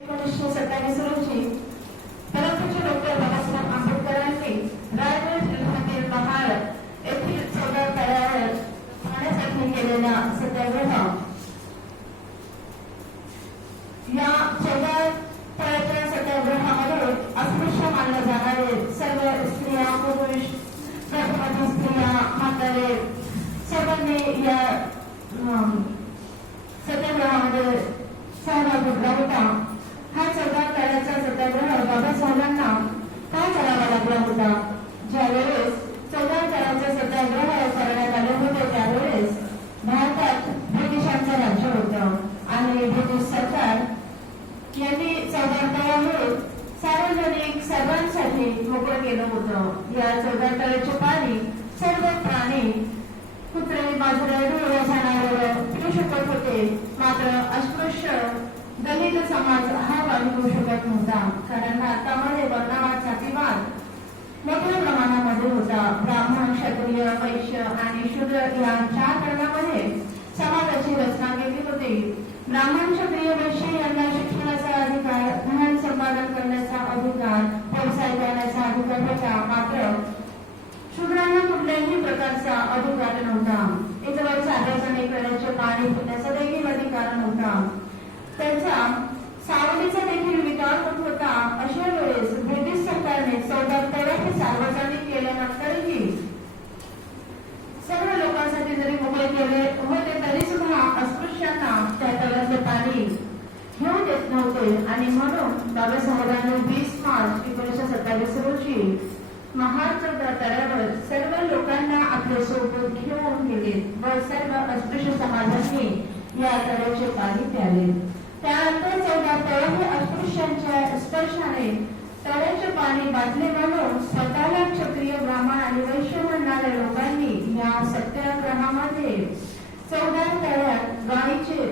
1927 रोजी परमपूज्य डॉक्टर बाबासाहेब आंबेडकरांनी रायगड जिल्ह्यातील महाड येथील 14 तळ्यावर पाण्यासाठी केलेला सत्याग्रह या 14 तळ्याच्या सत्याग्रहामध्ये अस्पृश्य मानले जाणारे सर्व स्त्रिया पुरुष गर्भवती स्त्रिया म्हातारे सर्वांनी या सत्याग्रहामध्ये सहभाग घेतला होता। हा 14 तळ्याचा सत्याग्रह बाबासाहेबांना का करावा लागला होता? ज्यावेळेस 14 तळ्याचा सत्याग्रह करण्यात आले होते त्यावेळेस भारतात ब्रिटिशांचे राज्य होतं आणि ब्रिटिश सरकार यांनी 14 तळ्यावर सार्वजनिक सर्वांसाठी मोकळं केलं होतं। या 14 तळ्याचे पाणी सर्व प्राणी कुत्रे मांजरे डोळ्या जनावर पिऊ शकत होते, मात्र अस्पृश्य दलित समाज हा पाणी पिऊ शकत नव्हता, कारण भारतामध्ये वर्णवाद जातीवाद मोठ्या प्रमाणामध्ये होता। ब्राह्मण क्षत्रिय वैश्य आणि शूद्र या 4 वर्णामध्ये समाजाची रचना केली होती। ब्राह्मण क्षत्रिय वैश्य यांना शिक्षणाचा अधिकार, धन संपादन करण्याचा अधिकार, व्यवसाय करण्याचा अधिकार होता, मात्र शूद्रांना कुठल्याही प्रकारचा अधिकार नव्हता। इतर सार्वजनिक करण्याचे पाणी पिण्याचा देखील अधिकार नव्हता। त्यांचा सावलीचा देखील विचार होत होता। अशा वेळेस ब्रिटिश सरकारने 14 तळे हे सार्वजनिक केल्यानंतरही सर्व लोकांसाठी जरी मोकळे केले होते तरी सुद्धा अस्पृश्यांना त्या तळ्याचे पाणी घेऊ देत नव्हते आणि म्हणून बाबासाहेबांनी 20 मार्च 1927 रोजी महाडच्या तळ्यावर सर्व लोकांना आपल्या सोबत घेऊन गेले व सर्व अस्पृश्य समाजाने या तळ्याचे पाणी प्याले। त्यानंतर 14 तळे हे अस्पृश्यांच्या स्पर्शाने तळ्याचे पाणी बाटले म्हणून स्वतःला क्षत्रिय ब्राह्मण आणि वैश्य म्हणणाऱ्या लोकांनी या सत्याग्रहामध्ये 14 तळ्यात गायीचे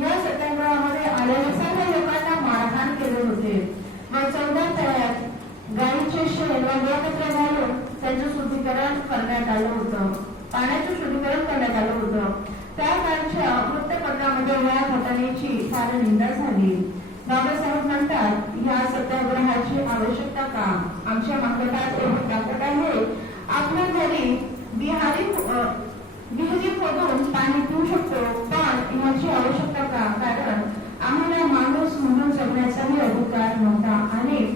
या सत्याग्रहामध्ये आलेल्या सर्व लोकांना मारहाण केले होते व 14 तळ्यात गायीचे शेण व गोमूत्र घालून त्याचे शुद्धीकरण करण्यात आलं होतं, पाण्याचे शुद्धीकरण करण्यात आलं होतं। त्या काळच्या वृत्तपत्रामध्ये या घटनेची फार निंदा झाली। बाबासाहेब म्हणतात, या सत्याग्रहाची आवश्यकता का? आमच्या मंगटात एवढे ताकद आहे, आपल्या घरी विहिरी खोदून पाणी पिऊ शकतो, पण याची आवश्यकता का? कारण आम्हाला माणूस म्हणून जगण्याचाही अधिकार नव्हता आणि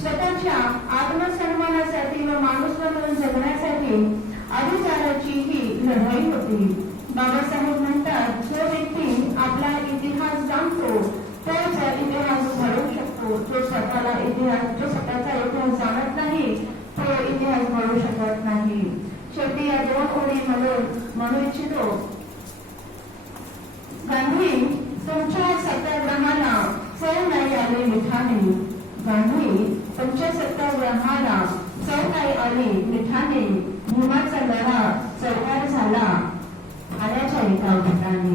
स्वतःच्या आत्मसन्मानासाठी व माणूस म्हणून जगण्यासाठी अधिकाराची ही लढाई होती। बाबासाहेब म्हणतात, जो व्यक्ती आपला इतिहास जाणतो तोच इतिहास घडवू शकतो, जो स्वतःचा इतिहास जाणत नाही तो इतिहास घडवू शकत नाही। शेवटी या 2 ओळी म्हणू इच्छितो, गांधी तुमच्या सत्याग्रहाला चव नाही आली मिठाने, गांधी तुमच्या सत्याग्रहाला चव नाही आली मिठाने, भीमाचा लढा चौकार झाला आल्याच्या एका भटाने।